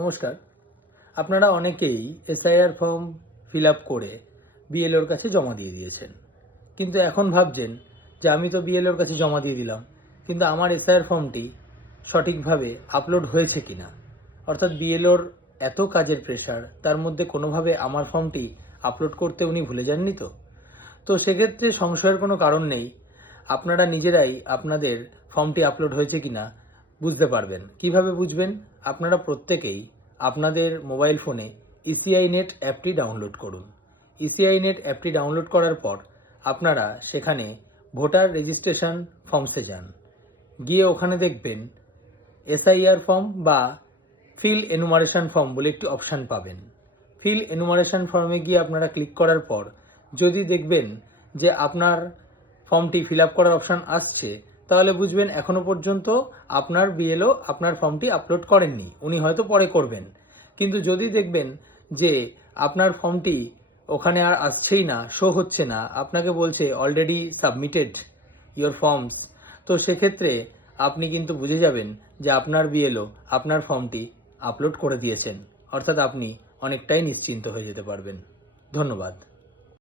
নমস্কার। আপনারা অনেকেই এসআইআর ফর্ম ফিল আপ করে বিএলওর কাছে জমা দিয়ে দিয়েছেন, কিন্তু এখন ভাবছেন যে আমি তো বিএলওর কাছে জমা দিয়ে দিলাম, কিন্তু আমার এসআইআর ফর্মটি সঠিকভাবে আপলোড হয়েছে কিনা, অর্থাৎ বিএলওর এত কাজের প্রেশার, তার মধ্যে কোনোভাবে আমার ফর্মটি আপলোড করতে উনি ভুলে যাননি তো সেক্ষেত্রে সংশয়ের কোনো কারণ নেই। আপনারা নিজেরাই আপনাদের ফর্মটি আপলোড হয়েছে কিনা বুঝতে পারবেন। কিভাবে বুঝবেন? আপনারা প্রত্যেকেই আপনাদের মোবাইল ফোনে ইসিআই নেট অ্যাপটি ডাউনলোড করুন। ইসিআই নেট অ্যাপটি ডাউনলোড করার পর আপনারা সেখানে ভোটার রেজিস্ট্রেশন ফর্মসে যান, গিয়ে ওখানে দেখবেন এসআইআর ফর্ম বা ফিল এনুমারেশন ফর্ম বলে একটি অপশান পাবেন। ফিল এনুমারেশন ফর্মে গিয়ে আপনারা ক্লিক করার পর যদি দেখবেন যে আপনার ফর্মটি ফিল আপ করার অপশান আসছে, তাহলে বুঝবেন এখনো পর্যন্ত আপনার বিএলও আপনার ফর্মটি আপলোড করেননি, উনি হয়তো পরে করবেন। কিন্তু যদি দেখবেন যে আপনার ফর্মটি ওখানে আর আসছেই না, শো হচ্ছে না, আপনাকে বলছে অলরেডি সাবমিটেড ইয়োর ফর্মস, তো সেক্ষেত্রে আপনি কিন্তু বুঝে যাবেন যে আপনার বিএলও আপনার ফর্মটি আপলোড করে দিয়েছেন, অর্থাৎ আপনি অনেকটাই নিশ্চিন্ত হয়ে যেতে পারবেন। ধন্যবাদ।